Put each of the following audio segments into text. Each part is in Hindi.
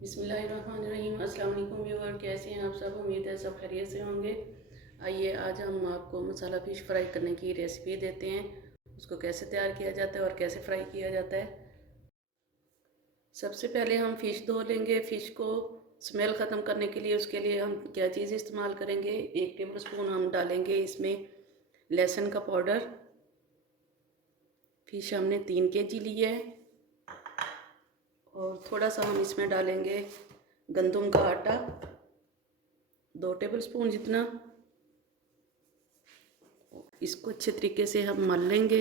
बिस्मिल्लाहिर्रहमानिर्रहीम। अस्सलाम वालेकुम व्यूअर, कैसे हैं आप सब? उम्मीद है सब खैरियत से होंगे। आइए आज हम आपको मसाला फ़िश फ्राई करने की रेसिपी देते हैं। उसको कैसे तैयार किया जाता है और कैसे फ्राई किया जाता है। सबसे पहले हम फ़िश धो लेंगे। फ़िश को स्मेल ख़त्म करने के लिए उसके लिए हम क्या चीज़ इस्तेमाल करेंगे, 1 टेबल स्पून हम डालेंगे इसमें लहसुन का पाउडर। फ़िश हमने 3 kg ली है और थोड़ा सा हम इसमें डालेंगे गंदम का आटा, 2 टेबल स्पून जितना। इसको अच्छे तरीके से हम मल लेंगे।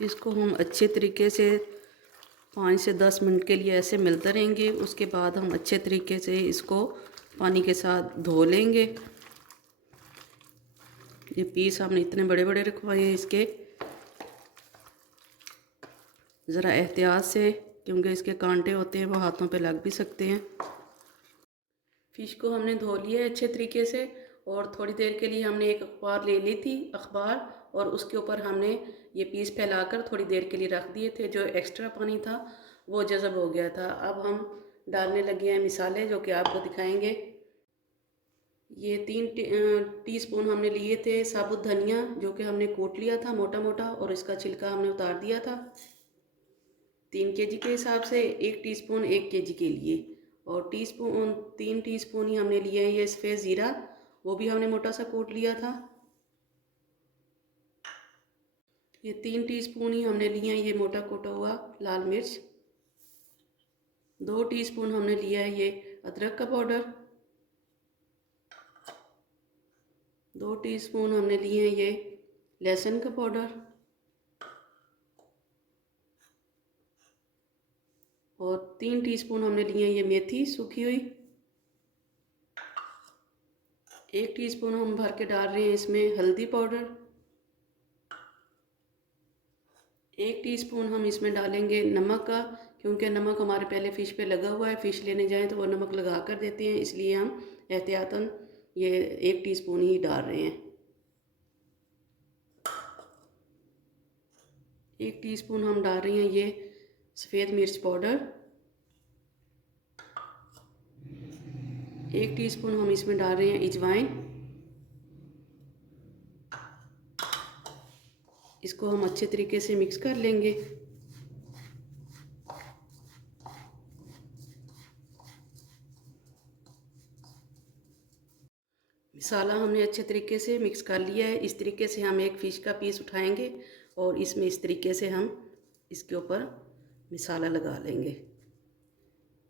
इसको हम अच्छे तरीके से 5 से 10 मिनट के लिए ऐसे मिलते रहेंगे। उसके बाद हम अच्छे तरीके से इसको पानी के साथ धो लेंगे। ये पीस हमने इतने बड़े बड़े रखवाए हैं इसके, ज़रा एहतियात से, क्योंकि इसके कांटे होते हैं वो हाथों पे लग भी सकते हैं। फ़िश को हमने धो लिया है अच्छे तरीके से और थोड़ी देर के लिए हमने एक अखबार ले ली थी और उसके ऊपर हमने ये पीस फैलाकर थोड़ी देर के लिए रख दिए थे। जो एक्स्ट्रा पानी था वो जज़ब हो गया था। अब हम डालने लगे हैं मिसाले, जो कि आपको दिखाएंगे। ये 3 टीस्पून हमने लिए थे साबुत धनिया, जो कि हमने कूट लिया था मोटा मोटा और इसका छिलका हमने उतार दिया था। 3 kg के हिसाब से 1 टीस्पून 1 kg के लिए। और 3 टीस्पून ही हमने लिए हैं ये सफ़ेद ज़ीरा, वो भी हमने मोटा सा कूट लिया था। ये 3 टीस्पून ही हमने लिए हैं ये मोटा कूटा हुआ लाल मिर्च। 2 टीस्पून हमने लिया है ये अदरक का पाउडर। 2 टीस्पून हमने लिए हैं ये लहसुन का पाउडर। और 3 टीस्पून हमने लिए हैं ये मेथी सूखी हुई। 1 टीस्पून हम भर के डाल रहे हैं इसमें हल्दी पाउडर। 1 टीस्पून हम इसमें डालेंगे नमक का, क्योंकि नमक हमारे पहले फ़िश पे लगा हुआ है। फ़िश लेने जाएं तो वो नमक लगा कर देते हैं, इसलिए हम एहतियातन ये 1 टीस्पून ही डाल रहे हैं। 1 टीस्पून हम डाल रहे हैं ये सफ़ेद मिर्च पाउडर। 1 टीस्पून हम इसमें डाल रहे हैं अजवाइन। इसको हम अच्छे तरीके से मिक्स कर लेंगे। मसाला हमने अच्छे तरीके से मिक्स कर लिया है। इस तरीके से हम एक फ़िश का पीस उठाएंगे और इसमें इस तरीके से हम इसके ऊपर मसाला लगा लेंगे।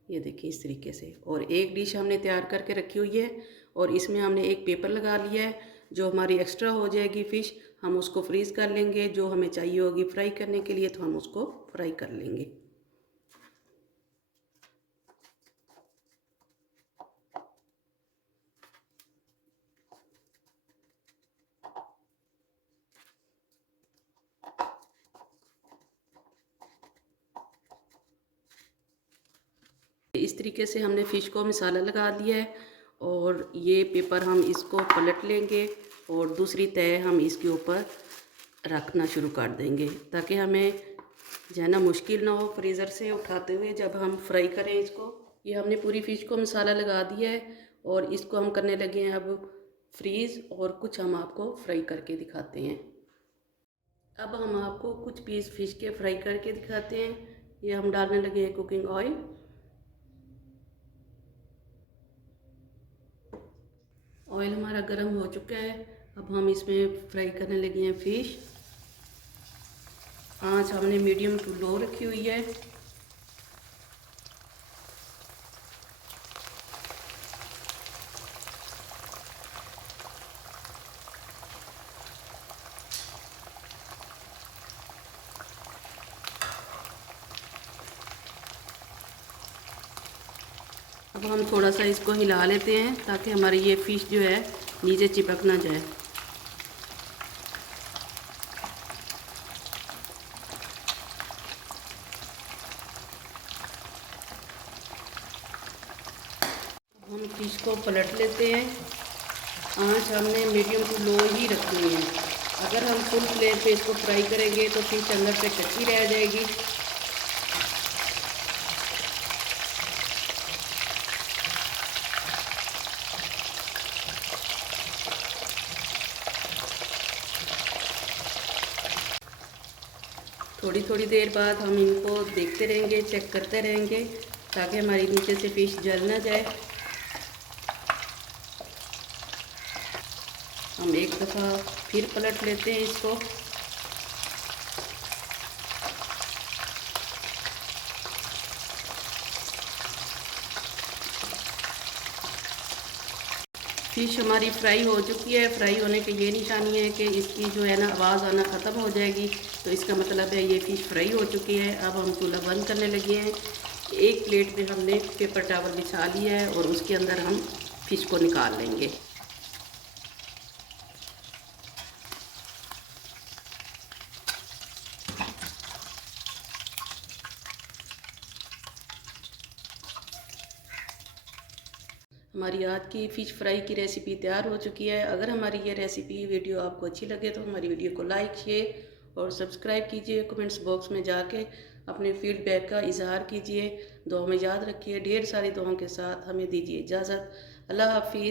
ये देखिए इस तरीके से। और एक डिश हमने तैयार करके रखी हुई है और इसमें हमने एक पेपर लगा लिया है। जो हमारी एक्स्ट्रा हो जाएगी फ़िश, हम उसको फ्रीज़ कर लेंगे। जो हमें चाहिए होगी फ्राई करने के लिए तो हम उसको फ्राई कर लेंगे। इस तरीके से हमने फ़िश को मसाला लगा दिया है और ये पेपर हम इसको पलट लेंगे और दूसरी तह हम इसके ऊपर रखना शुरू कर देंगे, ताकि हमें जो है ना मुश्किल ना हो फ्रीज़र से उठाते हुए जब हम फ्राई करें इसको। ये हमने पूरी फ़िश को मसाला लगा दिया है और इसको हम करने लगे हैं अब फ्रीज़, और कुछ हम आपको फ्राई करके दिखाते हैं। अब हम आपको कुछ पीस फ़िश के फ्राई करके दिखाते हैं। ये हम डालने लगे हैं कुकिंग ऑयल। ऑयल हमारा गर्म हो चुका है। अब हम इसमें फ्राई करने लगे हैं फ़िश। आंच हमने मीडियम टू लो रखी हुई है। अब हम थोड़ा सा इसको हिला लेते हैं ताकि हमारी ये फ़िश जो है नीचे चिपक ना जाए। हम फ़िश को पलट लेते हैं। आँच हमने मीडियम टू लो ही रखनी है। अगर हम फुल फ्लेम पे इसको फ्राई करेंगे तो फिश अंदर से कच्ची रह जाएगी। थोड़ी थोड़ी देर बाद हम इनको देखते रहेंगे, चेक करते रहेंगे ताकि हमारी नीचे से फिश जल ना जाए। हम एक दफ़ा फिर पलट लेते हैं इसको। फ़िश हमारी फ्राई हो चुकी है। फ्राई होने की ये निशानी है कि इसकी जो है ना आवाज़ आना ख़त्म हो जाएगी, तो इसका मतलब है ये फ़िश फ्राई हो चुकी है। अब हम चूल्हा बंद करने लगे हैं। एक प्लेट में हमने पेपर टॉवल बिछा लिया है और उसके अंदर हम फ़िश को निकाल लेंगे। हमारी आज की फ़िश फ्राई की रेसिपी तैयार हो चुकी है। अगर हमारी ये रेसिपी वीडियो आपको अच्छी लगे तो हमारी वीडियो को लाइक, शेयर और सब्सक्राइब कीजिए। कमेंट्स बॉक्स में जाके अपने फीडबैक का इजहार कीजिए। दुआ में याद रखिए। ढेर सारी दुआओं के साथ हमें दीजिए इजाज़त। अल्लाह हाफिज़।